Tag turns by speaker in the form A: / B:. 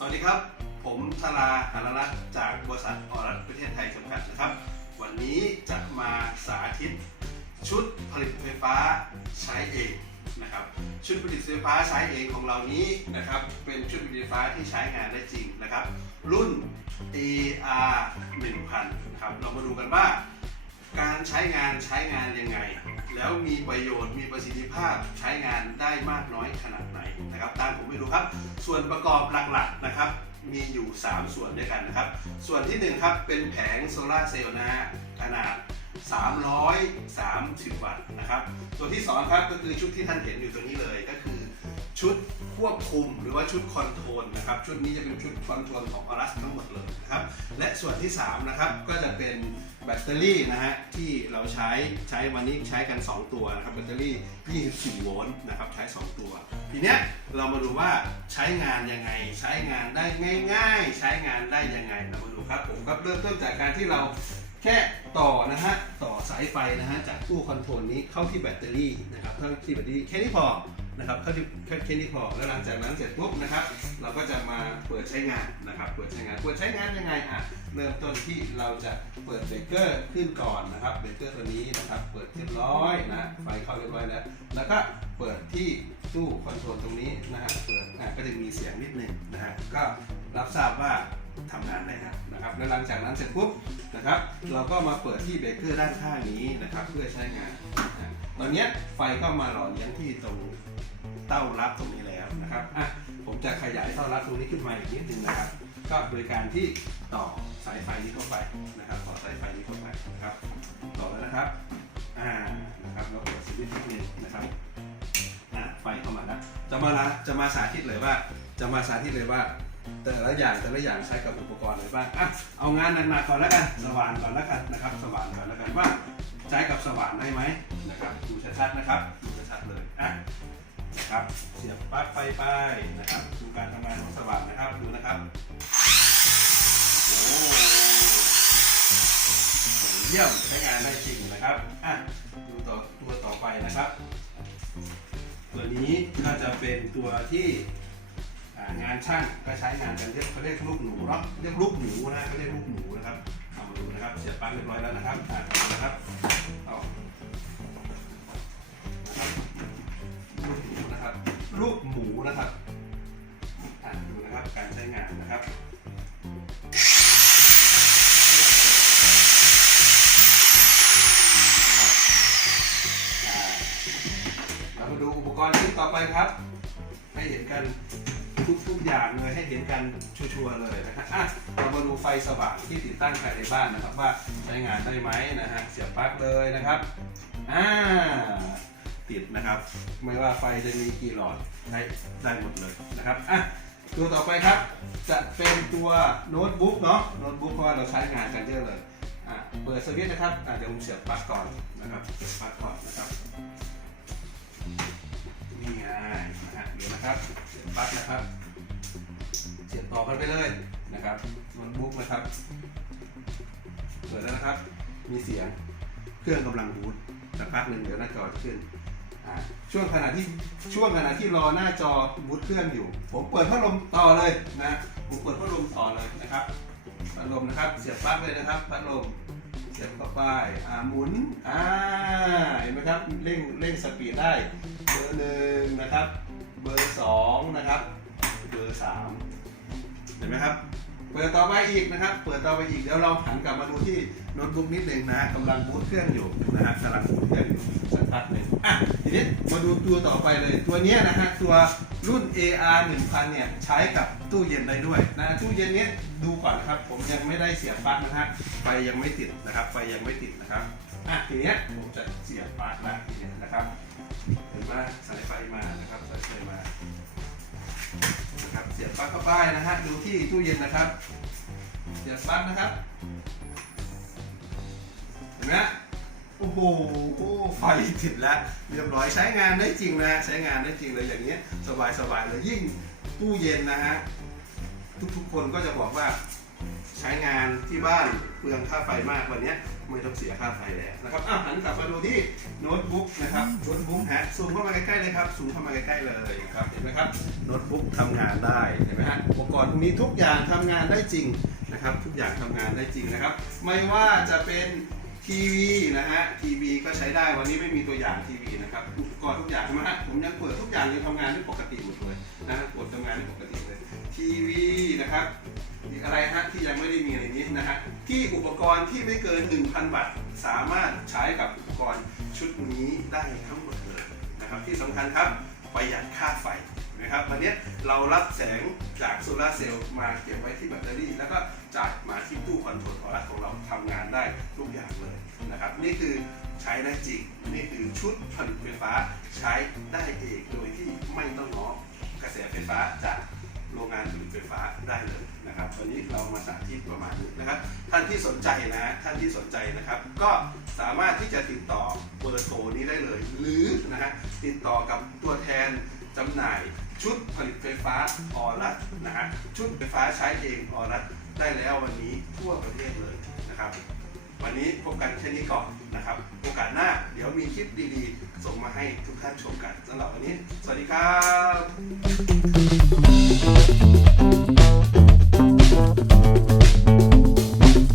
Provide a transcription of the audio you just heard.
A: สวัสดีครับ ผมธราหารรัตน์จากบริษัทออรัตประเทศไทยจำกัดนะครับ วันนี้จะมาสาธิต ชุดผลิตไฟฟ้าใช้เองนะครับ ชุดผลิตไฟฟ้าใช้เองของเรานี้นะครับ เป็นชุดผลิตไฟฟ้าที่ใช้งานได้จริงนะครับ รุ่น AR 1000นะครับ เรามาดูกันว่า การใช้งานใช้งานยังไง แล้วมีประโยชน์มีประสิทธิภาพใช้งานได้มากน้อยขนาดไหนนะครับตามผมไปดูครับ ส่วนประกอบหลักๆนะครับ มีอยู่ 3 ส่วนด้วยกันนะครับ ส่วนที่ 1 ครับ เป็นแผงโซลาเซลล์นะฮะขนาด 330 วัตต์นะครับ ส่วนที่ 2 ครับก็คือชุดที่ท่านเห็นอยู่ตัวนี้เลยก็คือ ชุดควบคุมหรือว่าชุดคอนโทรลนะครับ ชุดนี้จะเป็นชุดคอนโทรลของออรัสทั้งหมดเลยนะครับ และส่วนที่ 3 นะครับ ก็จะเป็นแบตเตอรี่นะฮะที่เราใช้ใช้วันนี้ใช้กัน 2 ตัวนะครับแบตเตอรี่ 24 โวลต์นะครับใช้ 2 ตัว ทีเนี้ยเรามาดูว่าใช้งานยังไง ใช้งานได้ง่าย ๆ ใช้งานได้ยังไงเรามาดูครับผมครับเริ่มต้นจากการที่เราแค่ต่อนะฮะต่อสายไฟนะฮะจากตู้คอนโทรลนี้เข้าที่แบตเตอรี่นะครับเข้าที่แบตเตอรี่แค่นี้พอ นะครับเข้าที่แค่แค่นี้พอแล้วหลังจากนั้นเสร็จปุ๊บนะครับ เราก็จะมาเปิดใช้งานนะครับเปิดใช้งานเปิดใช้งานยังไงอะเริ่มต้นที่เราจะเปิดเบรกเกอร์ขึ้นก่อนนะครับเบรกเกอร์ตัวนี้นะครับ เปิดเรียบร้อยนะไฟเข้าเรียบร้อยแล้ว แล้วก็เปิดที่ตู้คอนโทรลตรงนี้นะฮะเปิดอะก็จะมีเสียงนิดนึงนะฮะก็รับทราบว่าทำงานแล้วนะครับแล้วหลังจากนั้นเสร็จปุ๊บนะครับ เราก็มาเปิดที่เบรกเกอร์ด้านข้างนี้นะครับ เพื่อใช้งาน ตอนนี้ไฟก็มาหล่อเลี้ยงที่ตรง เต้ารับตรงนี้แล้วนะครับอะผมจะขยายเต้ารับตรงนี้ขึ้นมาอีกนิดนึงนะครับ ก็โดยการที่ต่อสายไฟนี้เข้าไปนะครับต่อสายไฟนี้เข้าไปนะครับต่อแล้วนะครับอ่านะครับเราเปิดสวิตช์นิดนึงนะครับอ่าไฟเข้ามาแล้วจะมาละจะมาสาธิตเลยว่า จะมาสาธิตเลยว่า แต่ละอย่างแต่ละอย่างใช้กับอุปกรณ์อะไรบ้างอะเอางานหนักๆก่อนแล้วกันสว่านก่อนแล้วกันนะครับ สว่านก่อนแล้วกันว่าใช้กับสว่านได้ไหมนะครับ ดูชัดๆนะครับ ดูชัดๆเลยอะ นะครับ เสียบปลั๊กไฟไปนะครับ ดูการทำงานของสว่านนะครับ ดูนะครับโอ้โหเยี่ยมใช้งานได้จริงนะครับ อะ ดูต่อตัวต่อไปนะครับ ตัวนี้ก็จะเป็นตัวที่งานช่างก็ใช้งานกันเรียกเขาเรียกลูกหนูเนาะเรียกลูกหนูนะเขาเรียกลูกหนูนะครับเอามาดูนะครับ เสียบปลั๊กเรียบร้อยแล้วนะครับอ่านะครับเอานะครับ ลูกหมูนะครับลูกหมูนะครับอ่าดูนะครับการใช้งานนะครับเรามาดูอุปกรณ์ชิ้นต่อไปครับ ให้เห็นกันทุกทุกอย่างเลยให้เห็นกันชัวร์เลยนะครับอะเรามาดูไฟสว่างที่ติดตั้งภายในบ้านนะครับ ว่าใช้งานได้ไหมนะฮะเสียบปลั๊กเลยนะครับอ่า ติดนะครับ ไม่ว่าไฟจะมีกี่หลอดได้ได้หมดเลยนะครับอะตัวต่อไปครับ จะเป็นตัวโน้ตบุ๊กเนาะโน้ตบุ๊กเพราะว่าเราใช้งานกันเยอะเลยอะเปิดสวิตช์นะครับอะเดี๋ยวผมเสียบปลั๊กก่อนนะครับเสียบปลั๊กก่อนนะครับนี่ไงนะฮะเดี๋ยวนะครับเสียบปลั๊กนะครับเสียบต่อกันไปเลยนะครับโน้ตบุ๊กนะครับเปิดแล้วนะครับ มีเสียงเครื่องกำลังบูตสักพักหนึ่งเดี๋ยวหน้าจอจะขึ้นอ่า ช่วงขณะที่ช่วงขณะที่รอหน้าจอบูตเครื่องอยู่ ผมเปิดพัดลมต่อเลยนะผมเปิดพัดลมต่อเลยนะครับพัดลมนะครับ เสียบปลั๊กเลยนะครับพัดลมเสียบเข้าไปอ่าหมุนอ่าเห็นไหมครับเร่งเร่งสปีดได้เบอร์หนึ่งนะครับ เบอร์สองนะครับเบอร์สามเห็นไหมครับเปิดต่อไปอีกนะครับ เปิดต่อไปอีกเดี๋ยวเราหันกลับมาดูที่โน้ตบุ๊กนิดหนึ่งนะกำลังบูตเครื่องอยู่นะฮะกำลังบูตเครื่องอยู่สักพักหนึ่งอะ ทีนี้มาดูตัวต่อไปเลย ตัวนี้นะฮะตัวรุ่น AR 1000 เนี่ยใช้กับตู้เย็นได้ด้วยนะตู้เย็นเนี้ยดูก่อนนะครับ ผมยังไม่ได้เสียบปลั๊กนะฮะไฟยังไม่ติดนะครับไฟยังไม่ติดนะครับอะทีเนี้ยผมจะเสียบปลั๊กนะทีนี้นะครับเห็นว่าสายไฟมานะครับสายไฟมานะครับเสียบปลั๊กเข้าไปนะฮะดูที่ตู้เย็นนะครับ เสียบปลั๊กนะครับเห็นไหม โอ้โห ไฟติดแล้วเรียบร้อยใช้งานได้จริงนะฮะใช้งานได้จริงเลยอย่างเงี้ยสบายสบายๆเลยยิ่งตู้เย็นนะฮะทุกๆคนก็จะบอกว่าใช้งานที่บ้านเปลืองค่าไฟมากวันเนี้ยไม่ต้องเสียค่าไฟแล้วนะครับอะหันกลับมาดูที่โน้ตบุ๊กนะครับโน้ตบุ๊กฮะซูมเข้ามาใกล้ๆเลยครับซูมเข้ามาใกล้ๆเลยครับเห็นไหมครับโน้ตบุ๊กทำงานได้เห็นไหมฮะอุปกรณ์พวกนี้ทุกอย่างทำงานได้จริงนะครับ ทุกอย่างทำงานได้จริงนะครับ ไม่ว่าจะเป็น ทีวีนะฮะทีวีก็ใช้ได้วันนี้ไม่มีตัวอย่างทีวีนะครับอุปกรณ์ทุกอย่างใช่ไหมฮะผมยังเปิดทุกอย่างยังทำงานได้ปกติหมดเลยนะฮะกดทำงานได้ปกติเลยทีวีนะครับอีกอะไรฮะที่ยังไม่ได้มีในนี้นะฮะที่อุปกรณ์ที่ไม่เกิน 1,000 บาท สามารถใช้กับอุปกรณ์ชุดนี้ได้ทั้งหมดเลยนะครับที่สำคัญครับประหยัดค่าไฟนะครับวันนี้เรารับแสงจากโซลาร์เซลล์มาเก็บไว้ที่แบตเตอรี่แล้วก็ นี่คือใช้ได้จริง นี่คือชุดผลิตไฟฟ้าใช้ได้เองโดยที่ไม่ต้องง้อกระแสไฟฟ้าจากโรงงานผลิตไฟฟ้าได้เลยนะครับวันนี้เรามาสาธิตประมาณนี้นะครับ ท่านที่สนใจนะท่านที่สนใจนะครับ ก็สามารถที่จะติดต่อเบอร์โทรนี้ได้เลย หรือนะฮะติดต่อกับตัวแทนจำหน่ายชุดผลิตไฟฟ้าออรัสนะฮะชุดไฟฟ้าใช้เองออรัสได้แล้ววันนี้ทั่วประเทศเลยนะครับ วันนี้พบกันแค่นี้ก่อนนะครับ โอกาสหน้าเดี๋ยวมีคลิปดีๆ ส่งมาให้ทุกท่านชมกันสำหรับวันนี้ สวัสดีครับ